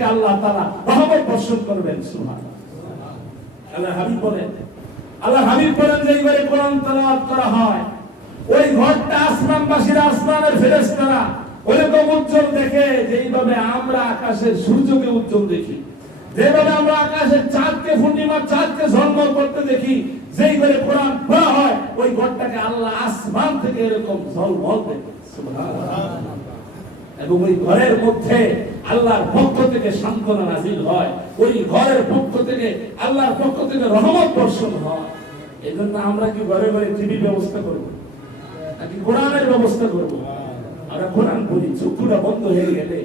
থেকে আল্লাহ তাআলা রহমত বর্ষণ করবেন, সুবহানাল্লাহ। আল্লাহ হাবিব বলেন, আল্লাহ হাবিব বলেন যে ঘরে কোরআন তেলাওয়াত করা হয়। ওই ঘরটা আসমানবাসীরা আসমানের ফেরেশতারা ওইরকম উজ্জ্বল দেখে যেইভাবে আমরা আকাশের সূর্যকে উজ্জ্বল দেখি, যেভাবে আমরা আকাশের চাঁদকে পূর্ণিমার চাঁদকে ঝলমল করতে দেখি যেই ঘরে কোরআন পড়া হয়, ওই ঘরটাকে আল্লাহ আসমান থেকে এরকম ঝলমল দেখে। এবং ওই ঘরের মধ্যে আল্লাহর পক্ষ থেকে সান্ত্বনা নাজিল হয়। ওই ঘরের পক্ষ থেকে আল্লাহর পক্ষ থেকে রহমত বর্ষণ হয়। এই জন্য আমরা কি ঘরে ঘরে টিভি ব্যবস্থা করব? নাকি কোরআনের ব্যবস্থা করব? আমরা কোরআন পড়ি, চক্ষুটা বন্ধ হয়ে গেলে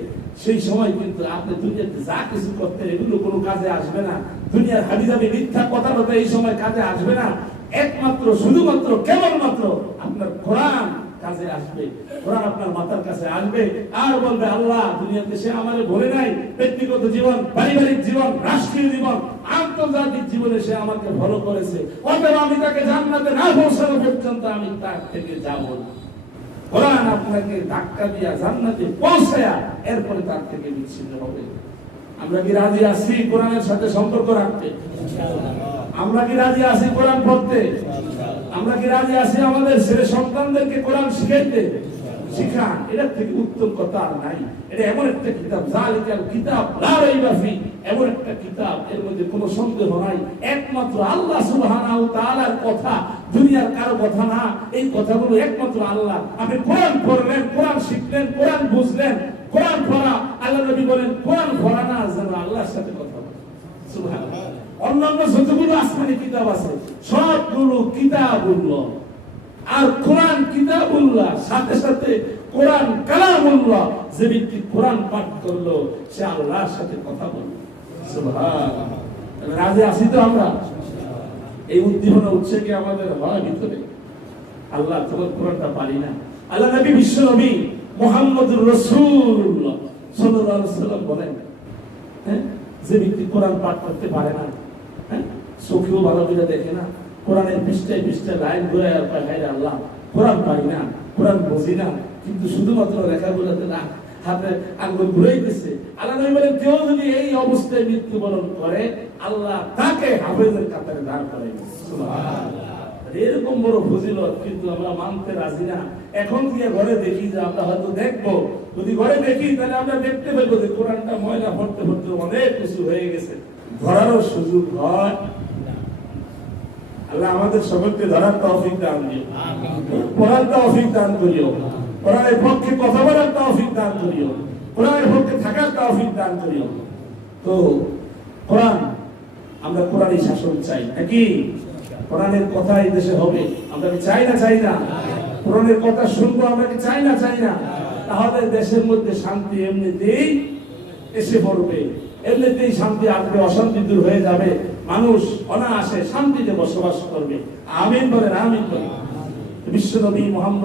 সেই সময় কিন্তু আপনি দুনিয়াতে যা কিছু করতে এগুলো কোনো কাজে আসবে না। দুনিয়ার হাবি হাবিজাবি মিথ্যা কথা কথা এই সময় কাজে আসবে না। একমাত্র, শুধুমাত্র, কেবলমাত্র আপনার কোরআন কাজে আসবে। কোরআন আপনার মাথার কাছে আসবে আর বলবে, আল্লাহ দুনিয়াতে সে আমারে বলে নাই। ব্যক্তিগত জীবন, পারিবারিক জীবন, রাষ্ট্রীয় জীবন, আন্তর্জাতিক জীবনে সে আমাকে ভালো করেছে। অতএব আমি তাকে জান্নাতে না পৌঁছানো পর্যন্ত আমি তার থেকে যাব না। কোরআন আপনাকে ধাক্কা দিয়া জান্নাতে পৌঁছায়া এরপরে তার থেকে বিচ্ছিন্ন হবে। আমরা কি রাজি আছি কোরআনের সাথে সম্পর্ক রাখতে? আমরা কি রাজি আছি কোরআন পড়তে? আমরা কি রাজি আছি, আমাদের ছেলে সন্তানদেরকে কোরআন শিখাইতে শিখান। এটার থেকে উত্তম কথা আর নাই। এটা এমন একটা কিতাব জালিকাল কিতাব, লা রাইবা ফি। এমন একটা কিতাব, এর মধ্যে কোনো সন্দেহ নাই। একমাত্র আল্লাহ সুবহানাহু তাআলার কথা, দুনিয়ার কারও কথা না। এই কথাগুলো একমাত্র আল্লাহ। আপনি কোরআন পড়লেন, কোরআন শিখলেন, কোরআন বুঝলেন, কোরআন পড়া, আল্লাহ নবী বলেন, কোরআন পড়া না, যেন আল্লাহর সাথে কথা বলে। সুবহানাল্লাহ। অন্যান্য যতগুলো আসমানি কিতাব আছে, সবগুলো কিতাবুল্লাহ। আর কোরআন কিতাবুল্লাহ, সাথে সাথে কোরআন কালামুল্লাহ, যে ব্যক্তি কোরআন পাঠ করল, সে আল্লাহর সাথে কথা বলল। রাজে আসি তো আমরা? এই উদ্দীপনা উঠছে কি আমাদের হয় ভিতরে? আল্লাহ তোমার কোরআনটা পারি না। আল্লাহ নবী বিশ্ব নবী মোহাম্মদুর রসুল্লাহ আলাইহি সাল্লাম বলেন হ্যাঁ? যে ব্যক্তি কোরআন পাঠ করতে পারে না হ্যাঁ? ভালো করে দেখে না? কোরআনের লাইন ঘুরে আর হায় আল্লাহ। কোরআন পারি না, কোরআন বুঝি না, কিন্তু শুধুমাত্র না, হাতে আঙ্গুল ঘুরাইতেছে আল্লাহ নবী কেউ যদি এই অবস্থায় মৃত্যুবরণ করে, আল্লাহ তাকে হাফেজের কাতারে দাঁড় করে এরকম বড় ফজিলত কিন্তু আমরা মানতে রাজি না। এখন গিয়ে ঘরে দেখি যে আমরা হয়তো দেখব। যদি ঘরে দেখি, তাহলে আমরা দেখতে পাবো যে কোরআনটা ময়লা ভরতে ভরতে অনেক কিছু হয়ে গেছে। ধরারও সুযোগ হয়। আল্লাহ আমাদের সকলকে ধরার তৌফিক দান দিও পড়ার তৌফিক দান করিও। কোরআনের পক্ষে কথা বলার তৌফিক দান করিও। কোরআনের পক্ষে থাকার তৌফিক দান করিও। তো কোরআন আমরা কোরআনই শাসন চাই নাকি? কোরআনের কথা এই দেশে হবে। আমরা কি চাই না চাই না? কোরআনের কথা শুনব আমরা কি চাই না চাই না? তাহলে দেশের মধ্যে শান্তি এমনিতেই এসে পড়বে। এমনিতেই শান্তি আসবে অশান্তি দূর হয়ে যাবে। মানুষ অনায়াসে শান্তিতে বসবাস করবে। আমিন বলেন আমিন বলেন। বিশ্বনবী মোহাম্মদ